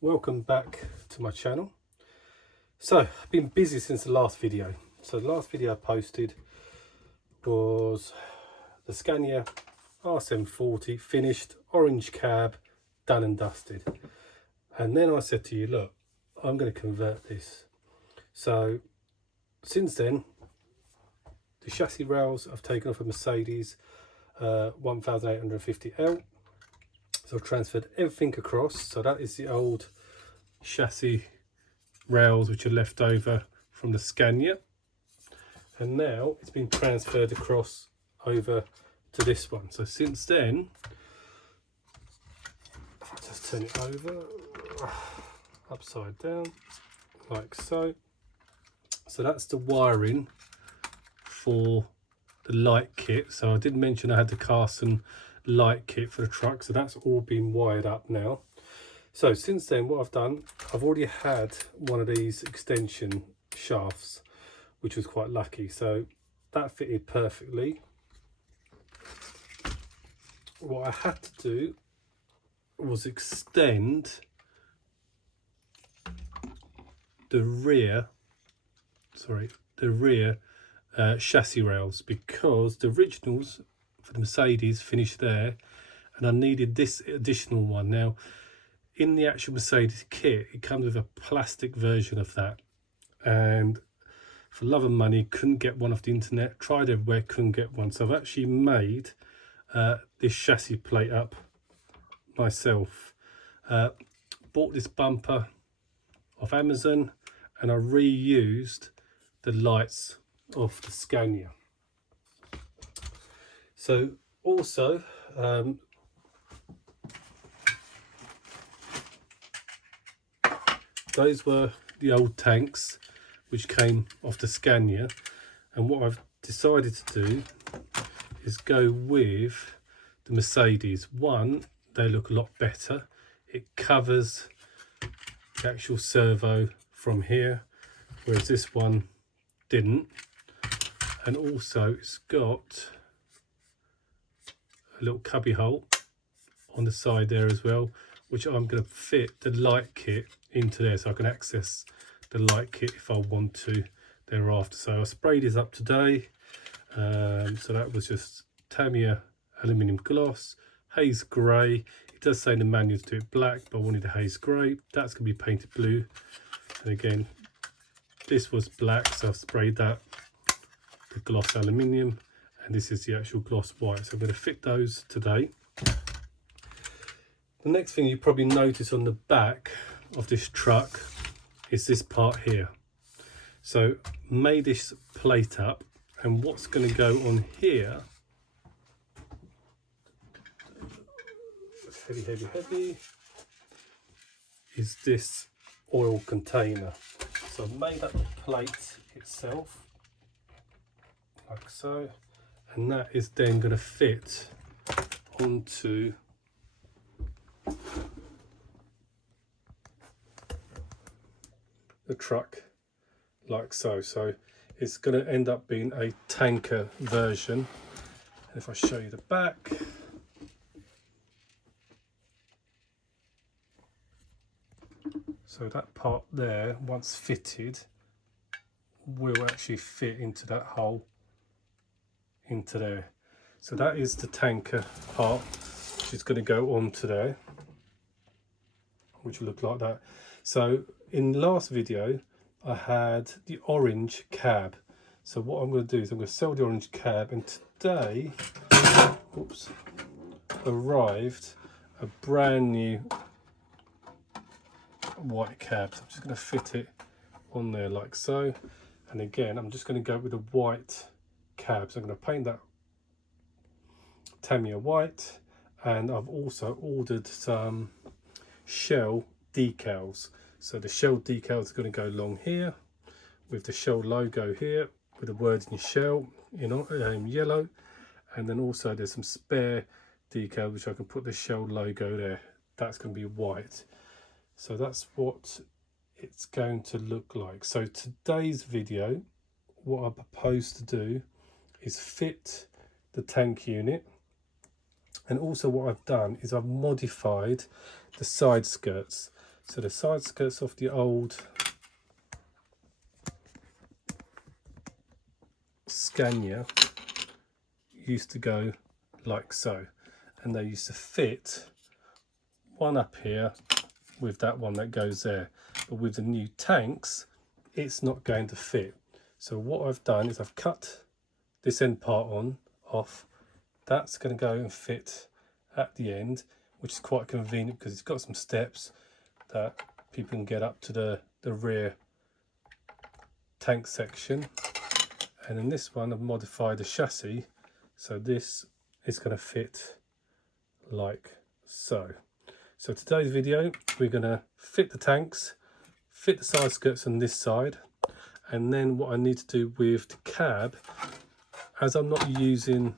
Welcome back to my channel. So I've been busy since the last video. So the last video I posted was the Scania R470 finished, orange cab, done and dusted. And then I said to you, look, I'm going to convert this. So since then, the chassis rails I've taken off a Mercedes 1850L. So I've transferred everything across. So that is the old chassis rails which are left over from the Scania. And now it's been transferred across over to this one. So since then, if I just turn it over, upside down, like so. So that's the wiring for the light kit. So I did mention I had the Carson light kit for the truck, so that's all been wired up now. So since then, what I've done, I've already had one of these extension shafts, which was quite lucky, so that fitted perfectly. What I had to do was extend the rear chassis rails, because the originals for the Mercedes finished there, and I needed this additional one. Now in the actual Mercedes kit, it comes with a plastic version of that, and for love of money couldn't get one off the internet, tried everywhere, couldn't get one. So I've actually made this chassis plate up myself. Bought this bumper off Amazon, and I reused the lights of the Scania. So also those were the old tanks which came off the Scania, and what I've decided to do is go with the Mercedes. One, they look a lot better. It covers the actual servo from here, whereas this one didn't. And also it's got a little cubby hole on the side there as well, which I'm going to fit the light kit into there, so I can access the light kit if I want to thereafter. So I sprayed this up today. So that was just Tamiya aluminium gloss, haze grey. It does say in the manual to do it black, but I wanted a haze grey. That's going to be painted blue. And again, this was black, so I've sprayed that the gloss aluminium, and this is the actual gloss white. So I'm going to fit those today. The next thing you probably notice on the back of this truck is this part here. So made this plate up, and what's going to go on here, heavy, is this oil container. So I've made up the plate itself like so, and that is then going to fit onto the truck like so. So it's going to end up being a tanker version. And if I show you the back, so that part there, once fitted, will actually fit into that hole into there. So that is the tanker part, which is going to go onto there, which will look like that. So in the last video I had the orange cab. So what I'm going to do is I'm going to sell the orange cab, and today arrived a brand new white cab. So I'm just going to fit it on there like so, and again I'm just going to go with the white cab. So I'm going to paint that Tamiya white, and I've also ordered some Shell decals. So the Shell decals are going to go along here with the Shell logo here with the words in Shell in yellow, and then also there's some spare decal which I can put the Shell logo there. That's going to be white. So that's what it's going to look like. So today's video, what I propose to do is fit the tank unit, and also what I've done is I've modified the side skirts. So the side skirts of the old Scania used to go like so, and they used to fit one up here with that one that goes there, but with the new tanks it's not going to fit. So what I've done is I've cut this end part off. That's going to go and fit at the end, which is quite convenient because it's got some steps that people can get up to the rear tank section. And in this one I've modified the chassis, so this is going to fit like so. So today's video, we're going to fit the tanks, fit the side skirts on this side, and then what I need to do with the cab, as I'm not using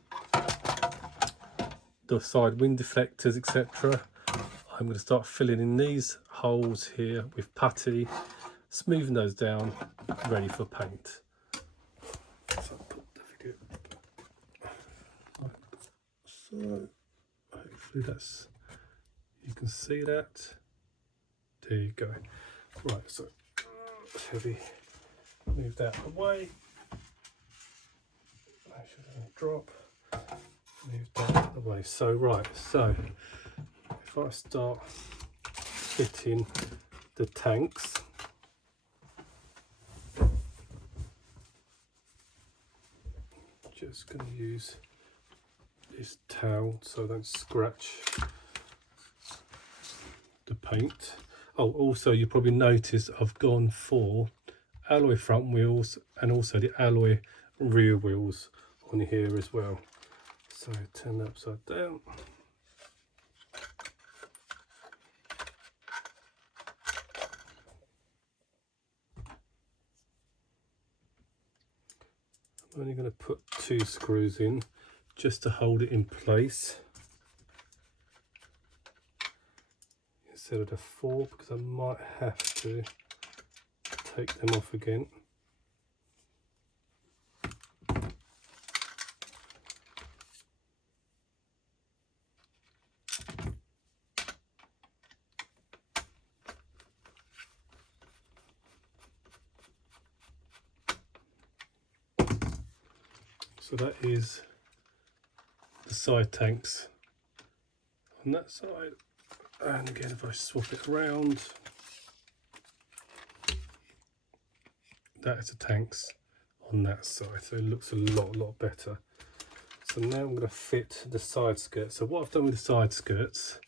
the side wind deflectors, etc., I'm going to start filling in these holes here with putty, smoothing those down, ready for paint. So I'll put the video like so. Hopefully that's, you can see that. There you go. Right, so it's heavy. Move that away. I shouldn't drop. Move that out of the way. So right, so if I start fitting the tanks, just going to use this towel so I don't scratch the paint. Oh, also you probably noticed I've gone for alloy front wheels and also the alloy rear wheels on here as well. So turn that upside down. I'm only going to put 2 screws in just to hold it in place instead of the 4, because I might have to take them off again. So that is the side tanks on that side, and again if I swap it around, that is the tanks on that side, so it looks a lot better. So now I'm going to fit the side skirts. So what I've done with the side skirts,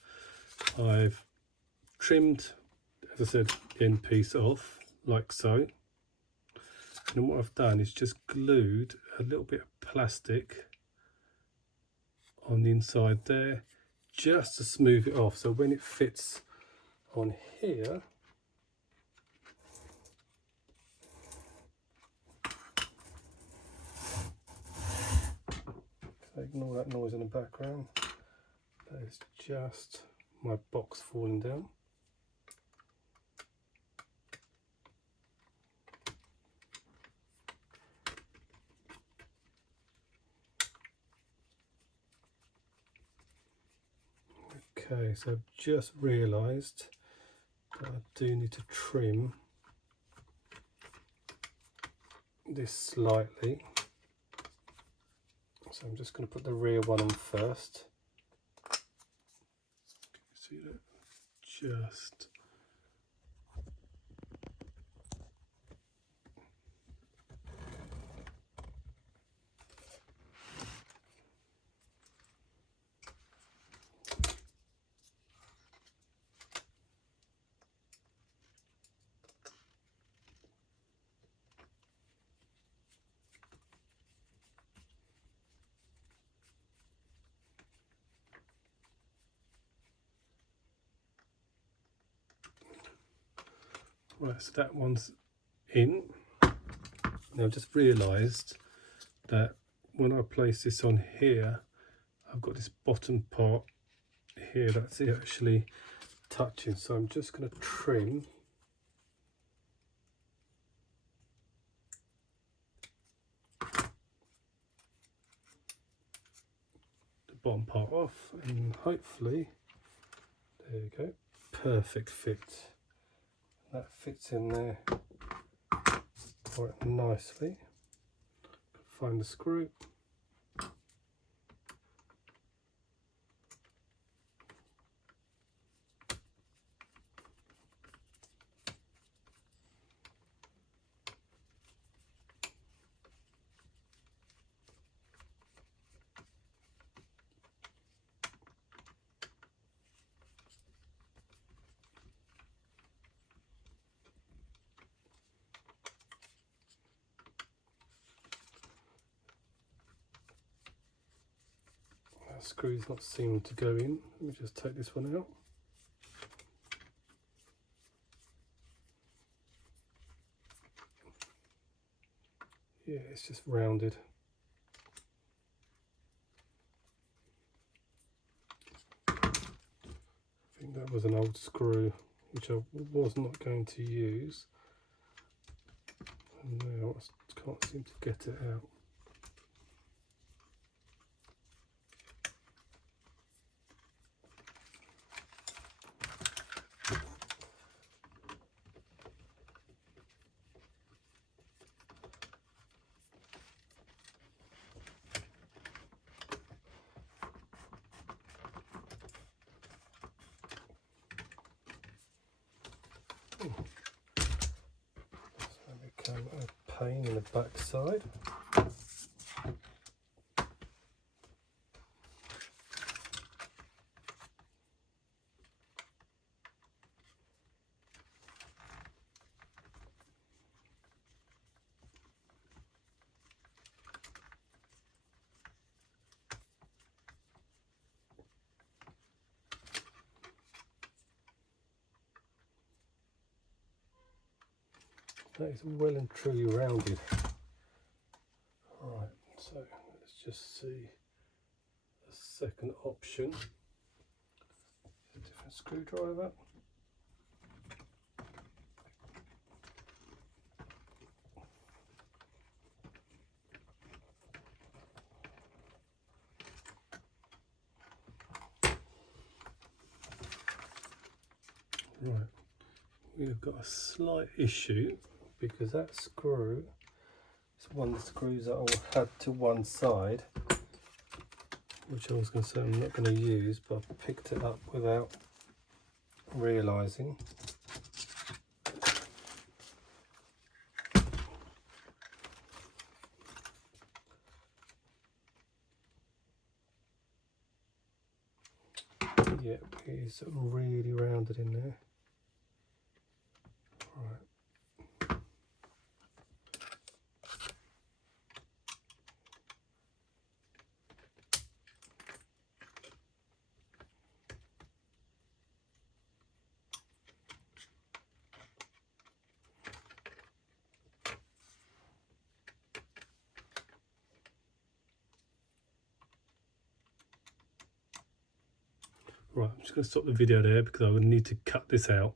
I've trimmed, as I said, the end piece off like so. And what I've done is just glued a little bit of plastic on the inside there, just to smooth it off. So when it fits on here, ignore that noise in the background. That is just my box falling down. Okay, so I've just realised that I do need to trim this slightly. So I'm just going to put the rear one on first. See that? Just right, so that one's in. Now I've just realised that when I place this on here, I've got this bottom part here that's actually touching, so I'm just going to trim the bottom part off, and hopefully, there you go, perfect fit. That fits in there quite nicely. Find the screw. That screw's not seeming to go in. Let me just take this one out. Yeah, it's just rounded. I think that was an old screw which I was not going to use, and now I can't seem to get it out. Become a pain in the backside. That is well and truly rounded. Right, so let's just see a second option. A different screwdriver. Right, we've got a slight issue, because that screw is one of the screws that I had to one side, which I was going to say I'm not going to use, but I picked it up without realising. Yeah, it is really rounded in there. Right, I'm just going to stop the video there because I would need to cut this out.